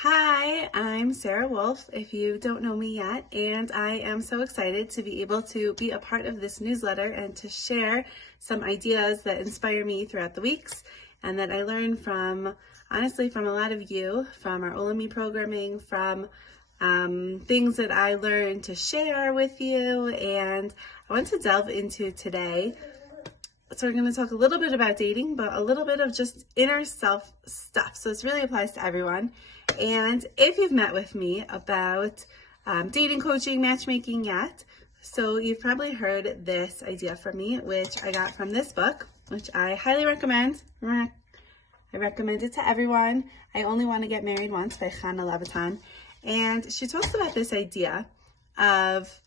Hi, I'm Sara Wolfe, if you don't know me yet, and I am so excited to be able to be a part of this newsletter and to share some ideas that inspire me throughout the weeks and that I learn from, honestly, from a lot of you, from our Olami programming, from things that I learned to share with you. And I want to delve into today. So we're going to talk a little bit about dating, but a little bit of just inner self stuff. So this really applies to everyone. And if you've met with me about dating coaching, matchmaking yet, so you've probably heard this idea from me, which I got from this book, which I highly recommend. I recommend it to everyone. I Only Want to Get Married Once by Chana Levitan. And she talks about this idea of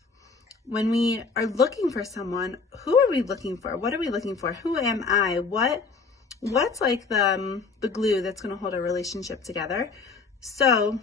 when we are looking for someone, who are we looking for? What are we looking for? Who am I? What's like the glue that's going to hold a relationship together? So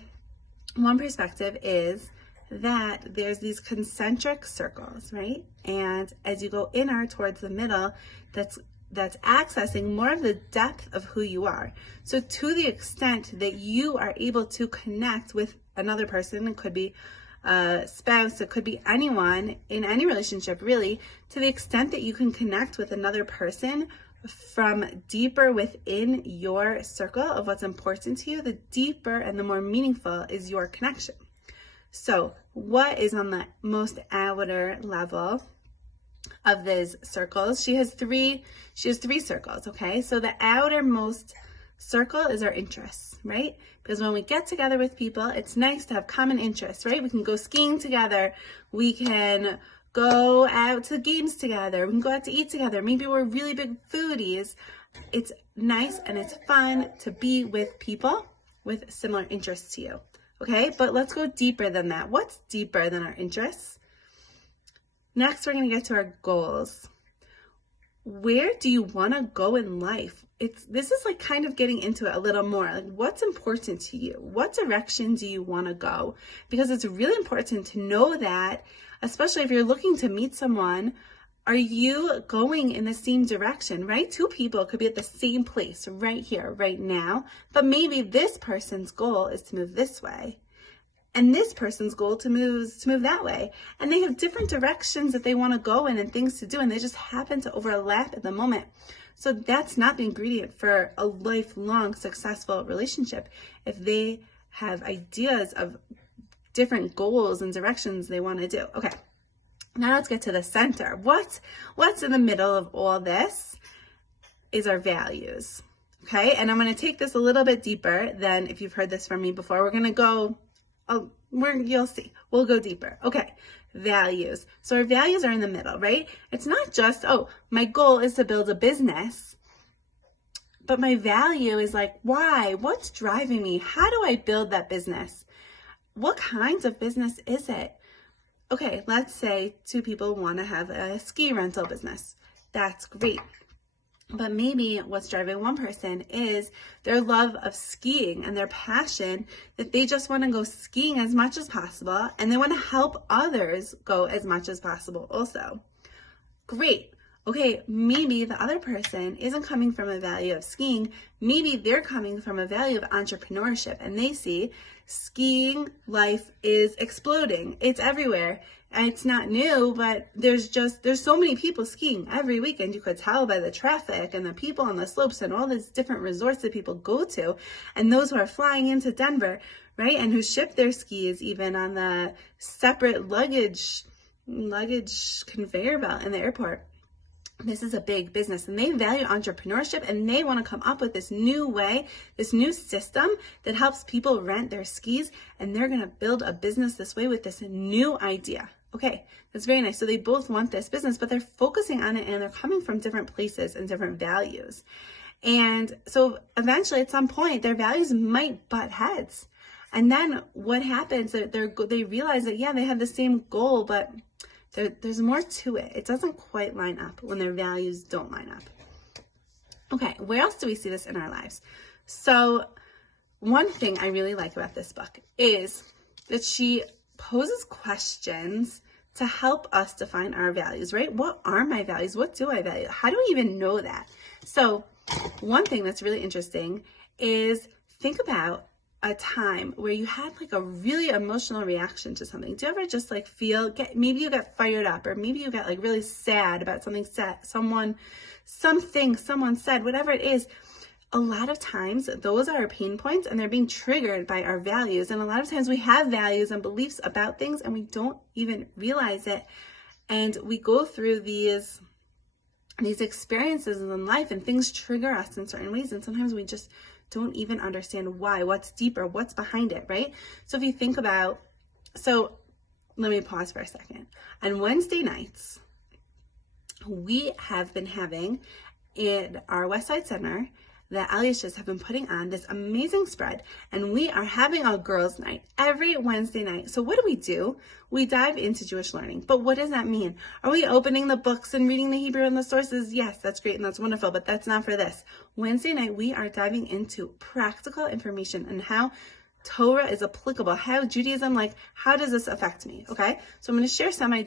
one perspective is that there's these concentric circles, right? And as you go inner towards the middle, that's accessing more of the depth of who you are. So to the extent that you are able to connect with another person, it could be a spouse, it could be anyone in any relationship really, to the extent that you can connect with another person from deeper within your circle of what's important to you, the deeper and the more meaningful is your connection. So what is on the most outer level of these circles? She has three circles, okay? So the outermost circle is our interests, right? Because when we get together with people, it's nice to have common interests, right? We can go skiing together. We can go out to games together. We can go out to eat together. Maybe we're really big foodies. It's nice and it's fun to be with people with similar interests to you, okay? But let's go deeper than that. What's deeper than our interests? Next, we're going to get to our goals. Where do you want to go in life? This is like kind of getting into it a little more. Like, what's important to you? What direction do you want to go? Because it's really important to know that, especially if you're looking to meet someone, are you going in the same direction, right? Two people could be at the same place right here, right now, but maybe this person's goal is to move this way, and this person's goal to move that way. And they have different directions that they want to go in and things to do, and they just happen to overlap at the moment. So that's not the ingredient for a lifelong successful relationship. If they have ideas of different goals and directions they want to do. Okay, now let's get to the center. What's in the middle of all this is our values. Okay, and I'm going to take this a little bit deeper than if you've heard this from me before. We're going to go you'll see. We'll go deeper. Okay, values. So our values are in the middle, right? It's not just, oh, my goal is to build a business, but my value is like, why? What's driving me? How do I build that business? What kinds of business is it? Okay, let's say two people want to have a ski rental business. That's great. But maybe what's driving one person is their love of skiing and their passion that they just want to go skiing as much as possible, and they want to help others go as much as possible also. Great. Okay, maybe the other person isn't coming from a value of skiing. Maybe they're coming from a value of entrepreneurship, and they see skiing life is exploding. It's everywhere. And it's not new, but there's so many people skiing every weekend. You could tell by the traffic and the people on the slopes and all these different resorts that people go to, and those who are flying into Denver, right? And who ship their skis even on the separate luggage conveyor belt in the airport. This is a big business, and they value entrepreneurship, and they want to come up with this new way, this new system that helps people rent their skis, and they're going to build a business this way with this new idea. Okay, that's very nice. So they both want this business, but they're focusing on it, and they're coming from different places and different values. And so eventually at some point their values might butt heads. And then what happens, they realize that, yeah, they have the same goal, but there's more to it. It doesn't quite line up when their values don't line up. Okay, where else do we see this in our lives? So one thing I really like about this book is that she poses questions to help us define our values, right? What are my values? What do I value? How do we even know that? So one thing that's really interesting is think about a time where you had like a really emotional reaction to something? Do you ever just like maybe you got fired up, or maybe you got like really sad about something someone said, whatever it is. A lot of times those are our pain points, and they're being triggered by our values. And a lot of times we have values and beliefs about things and we don't even realize it. And we go through these experiences in life, and things trigger us in certain ways. And sometimes we just don't even understand why, what's deeper, what's behind it, right? So if you think about, let me pause for a second. On Wednesday nights, we have been having in our Westside Center, the Alishas have been putting on this amazing spread, and we are having a girls' night every Wednesday night. So what do? We dive into Jewish learning. But what does that mean? Are we opening the books and reading the Hebrew and the sources? Yes, that's great and that's wonderful, but that's not for this. Wednesday night, we are diving into practical information and how Torah is applicable, how Judaism, how does this affect me? Okay, so I'm going to share some ideas.